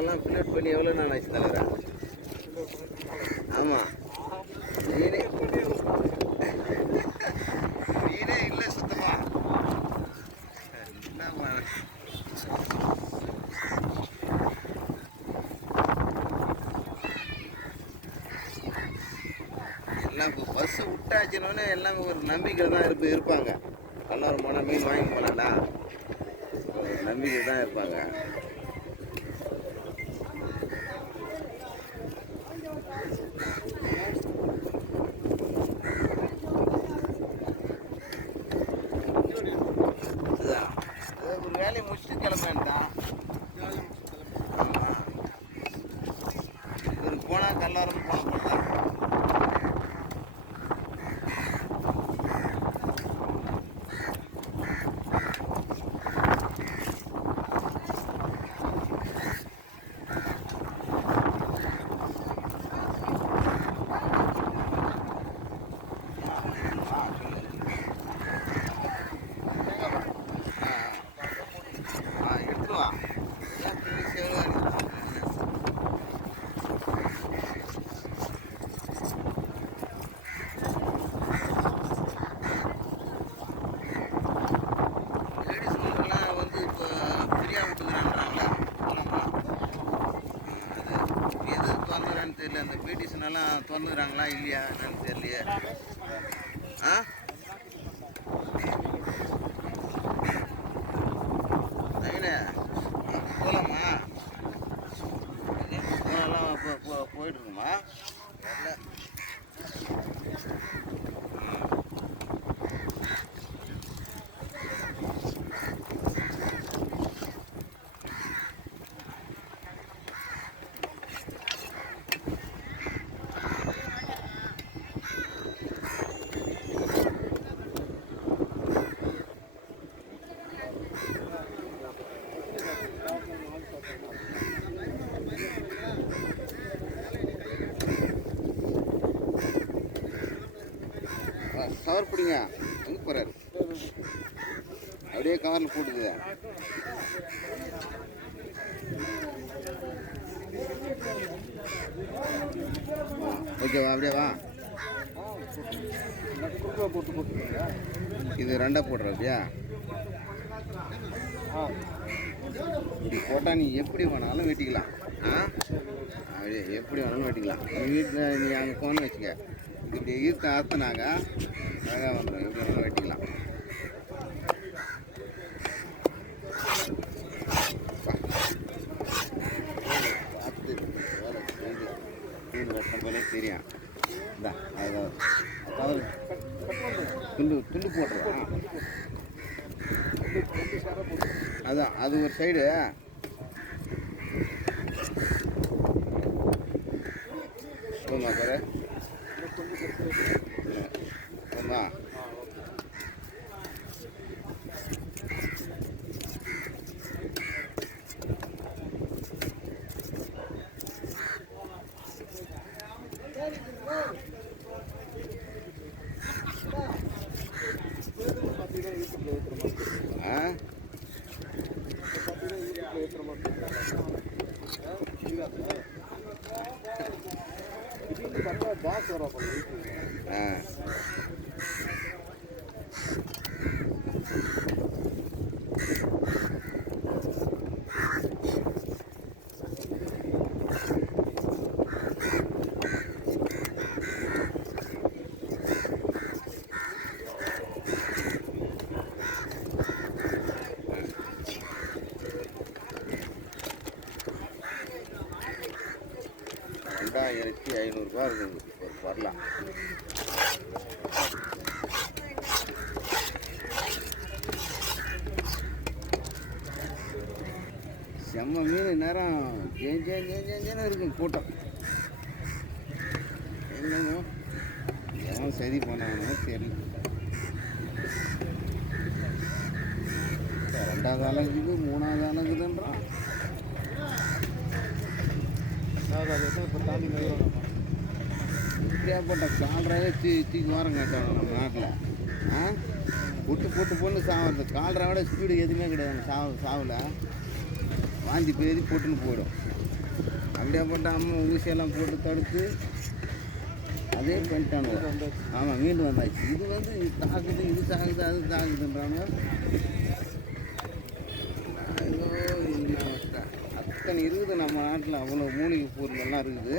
கல்லாரெல்லாம் fillet பண்ணி எவ்வளோ நாள் ஆச்சு தலைவரா? ஆமாம், மீனே மீனே இல்லை சுத்தமாக. எல்லாம் இப்போ பஸ்ஸு விட்டாச்சுன்னொன்னே எல்லாமே ஒரு நம்பிக்கை தான் இருப்பாங்க. கல்லாரம் போனால் மீன் வாங்கி போகலாம், நம்பிக்கை தான் இருப்பாங்க. ஒரு வேலையை முடிச்சுட்டு கிளம்புறேன் தான். ஆமாம், இவருக்கு போனால் கல்லாரம் போன போட்டான். தெரியல, அந்த பிடிஷனெல்லாம் திறந்துக்கிறாங்களா இல்லையா என்னன்னு தெரியலையே. ஆ நவீனே போகலாமா? போனாலாம் போயிட்டுருக்குமா? இல்லை, கவர் பிடிங்க. எங்கே போகிறாரு? அப்படியே கவரில் போட்டுது. ஓகேவா? அப்படியே வா. இது ரெண்டாக போடுற அப்படியா? இப்படி போட்டால் நீ எப்படி வேணாலும் வெட்டிக்கலாம். அப்படியே எப்படி வேணாலும் வெட்டிக்கலாம். நீ வீட்டில் நீ அங்கே போன்னு வச்சுக்க, இப்படி ஈர்த்த ஆற்றுனாங்க அழகாக வந்துடும். எப்படி வேணாலும் வெட்டிக்கலாம். பார்த்து வேலை மீன் வெட்டம் போலே தெரியும். இந்தா அதாவது துண்டு போட்டுருவான். அதான் அது ஒரு சைடு. போமா பாரு, போமா. ₹2500 இருக்குது ஒரு பரலா. செம்ம மீன் நேரம் ஜேஞ்சேன்னு இருக்கும் கூட்டம். என்னமோ எவன் சரி பண்ணானோ தெரியல. ரெண்டாவது அழகுது, மூணாவது அழகுதுன்றான். இப்போ தாண்டி இப்படியாப்பட்ட கால்ராவே தூக்கி வாரம் கேட்டாங்க நம்ம நாட்டில். போட்டு பொண்ணு சாவது கால்ராவோட ஸ்பீடு எதுவுமே கிடையாது. சாவில் வாந்தி பேதி போட்டுன்னு போயிடும். அப்படியே போட்டு அம்மா ஊசியெல்லாம் போட்டு தடுத்து அதே பண்ணிட்டானுங்க. ஆமாம், மீண்டும் வந்தாச்சு. இது வந்து இது தாக்குது, இது தாக்குது, அது தாக்குதுன்றாங்க. அத்தனை இருக்குது நம்ம நாட்டில், அவ்வளோ மூலிகை பொருள் எல்லாம் இருக்குது.